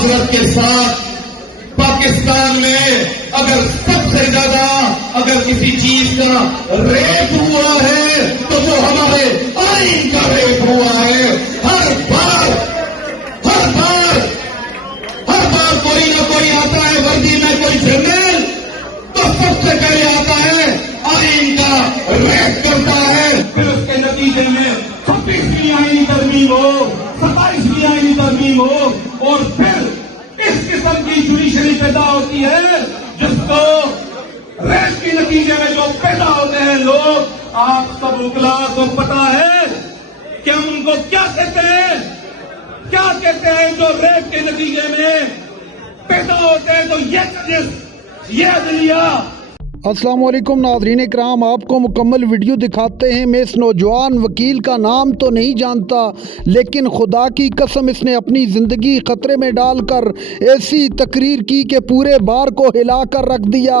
معذرت کے ساتھ پاکستان میں اگر سب سے زیادہ اگر کسی چیز کا ریپ ہوا ہے تو وہ ہمارے آئین کا ریپ ہوا ہے. ہر بار کوئی نہ کوئی آتا ہے وردی میں کوئی جنرل تو سب سے پہلے آتا ہے آئین کا ریپ کرتا ہے. پھر اس کے نتیجے میں 26ویں آئینی ترمیم ہو, 27ویں آئینی ترمیم ہو اور پھر اس قسم کی جوڈیشری پیدا ہوتی ہے جس کو ریپ کے نتیجے میں جو پیدا ہوتے ہیں لوگ, آپ سب وکلا کو پتا ہے کہ ہم ان کو کیا کہتے ہیں, کیا کہتے ہیں جو ریپ کے نتیجے میں پیدا ہوتے ہیں. تو یہ سازش, یہ عدلیہ. السلام علیکم ناظرین کرام, آپ کو مکمل ویڈیو دکھاتے ہیں. میں اس نوجوان وکیل کا نام تو نہیں جانتا, لیکن خدا کی قسم اس نے اپنی زندگی خطرے میں ڈال کر ایسی تقریر کی کہ پورے بار کو ہلا کر رکھ دیا.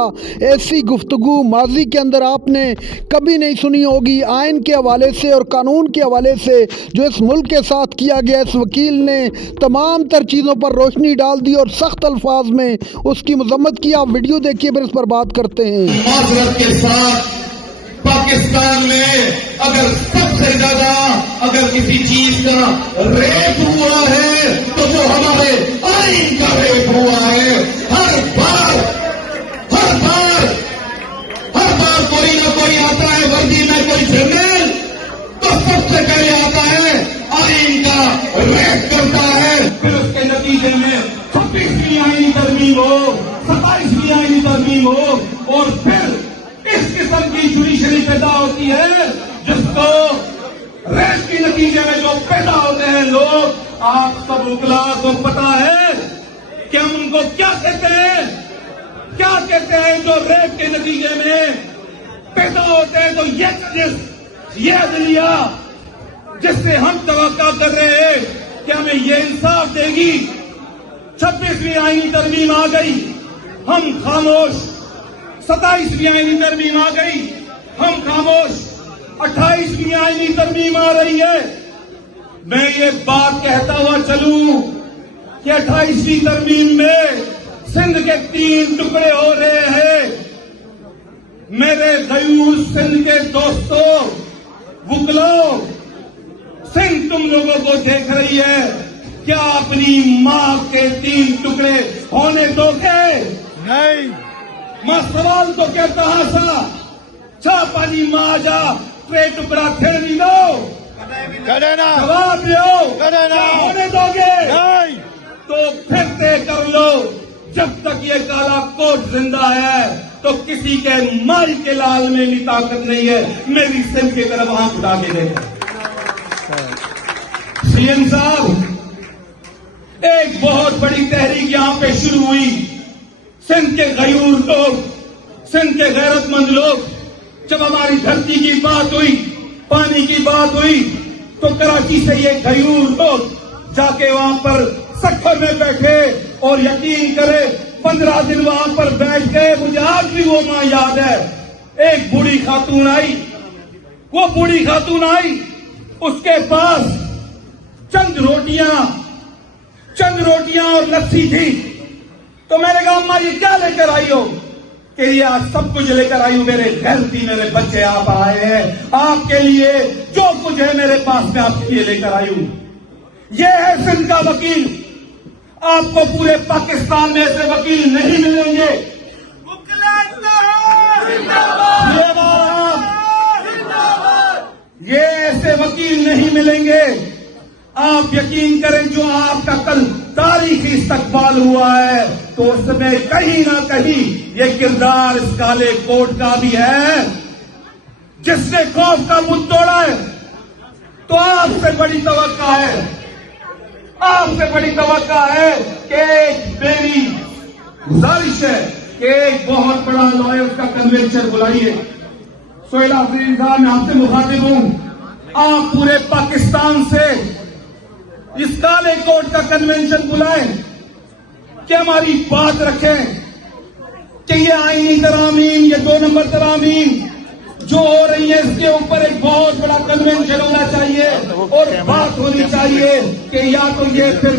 ایسی گفتگو ماضی کے اندر آپ نے کبھی نہیں سنی ہوگی. آئین کے حوالے سے اور قانون کے حوالے سے جو اس ملک کے ساتھ کیا گیا, اس وکیل نے تمام تر چیزوں پر روشنی ڈال دی اور سخت الفاظ میں اس کی مذمت کی. آپ ویڈیو دیکھیے, پھر اس پر بات کرتے ہیں. معذرت کے ساتھ پاکستان میں اگر سب سے زیادہ اگر کسی چیز کا ریپ ہوا ہے تو وہ ہمارے آئین کا ریپ ہوا ہے. ہر بار کوئی نہ کوئی آتا ہے وردی میں کوئی جنرل تو سب سے پہلے آتا ہے آئین کا ریپ کرتا ہے. پھر اس کے نتیجے میں 26ویں آئینی ترمیم ہو, 27ویں آئینی ترمیم ہو اور پھر اس قسم کی جوڈیشری پیدا ہوتی ہے جس کو ریپ کے نتیجے میں جو پیدا ہوتے ہیں لوگ, آپ سب وکلا کو پتا ہے کہ ہم ان کو کیا کہتے ہیں, کیا کہتے ہیں جو ریپ کے نتیجے میں پیدا ہوتے ہیں. تو یہ سازش, یہ عدلیہ جس سے ہم توقع کر رہے ہیں کہ ہمیں یہ انصاف دے گی. 26ویں آئینی ترمیم آ گئی, ہم خاموش. 27ویں آئینی ترمیم آ گئی, ہم خاموش. 28ویں آئینی ترمیم آ رہی ہے. میں یہ بات کہتا ہوا چلوں کہ 28ویں ترمیم میں سندھ کے 3 ٹکڑے ہو رہے ہیں. میرے غیور سندھ کے دوستوں, وکلاؤ, سندھ تم لوگوں کو دیکھ رہی ہے. کیا اپنی ماں کے 3 ٹکڑے ہونے دو گے؟ نہیں. ماں سوال تو کہتا ہاں سا چھا پانی ماں جا 3 ٹکڑا کھیڑنی دو, جواب دو, ہونے دو گے؟ نہیں. تو پھر طے کر لو, جب تک یہ کالا کوٹ زندہ ہے تو کسی کے مائی کے لال میں بھی طاقت نہیں ہے. میری سندھ کی طرف آنکھ اٹھا کے دیکھیں. سی ایم صاحب, ایک بہت بڑی تحریک یہاں پہ شروع ہوئی. سندھ کے غیور لوگ, سندھ کے غیرت مند لوگ, جب ہماری دھرتی کی بات ہوئی, پانی کی بات ہوئی, تو کراچی سے یہ غیور لوگ جا کے وہاں پر سکھر میں بیٹھے اور یقین کرے 15 دن وہاں پر بیٹھ گئے. مجھے آج بھی وہ ماں یاد ہے. ایک بوڑھی خاتون آئی, وہ بوڑھی خاتون آئی, اس کے پاس چند روٹیاں اور لسی تھی. تو میں نے کہا اماں یہ کیا لے کر آئی ہو؟ کہ یہ آج سب کچھ لے کر آئی ہوں میرے غیرتی میرے بچے, آپ آئے ہیں, آپ کے لیے جو کچھ ہے میرے پاس میں آپ کے لیے لے کر آئی ہوں. یہ ہے سندھ کا وکیل. آپ کو پورے پاکستان میں ایسے وکیل نہیں ملیں گے. یہ ایسے وکیل نہیں ملیں گے. آپ یقین کریں جو آپ کا کل تاریخی استقبال ہوا ہے تو اس میں کہیں نہ کہیں یہ کردار اس کالے کوٹ کا بھی ہے جس نے خوف کا منہ توڑا ہے. تو آپ سے بڑی توقع ہے, آپ سے بڑی توقع ہے کہ میری گزارش ہے کہ ایک بہت بڑا لائرز کا کنونشن بلائیے. سہیل آفرین صاحب, میں آپ سے مخاطب ہوں, آپ پورے پاکستان سے اس کالے کوٹ کا کنونشن بلائیں کہ ہماری بات رکھیں کہ یہ آئینی ترامیم, یہ 2 نمبر ترامیم جو ہو رہی ہے اس کے اوپر ایک بہت بڑا کنونشن ہونا چاہیے اور بات ہونی چاہیے کہ یا تو یہ پھر